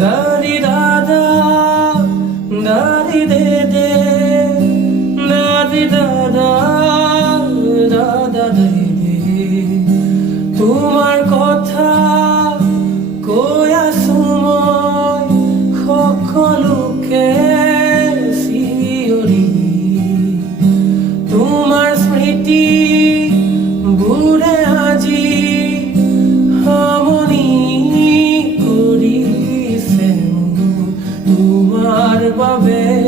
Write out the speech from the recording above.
দাদি দাদা দাদি দে দে দাদি দাদা দাদা দে দে তোমার কথা কয়া সময় সকলোকে চিঞৰি তোমাৰ স্মৃতি বুঢ়ে আজি হামনি কৰিছে তোমাৰ বাবে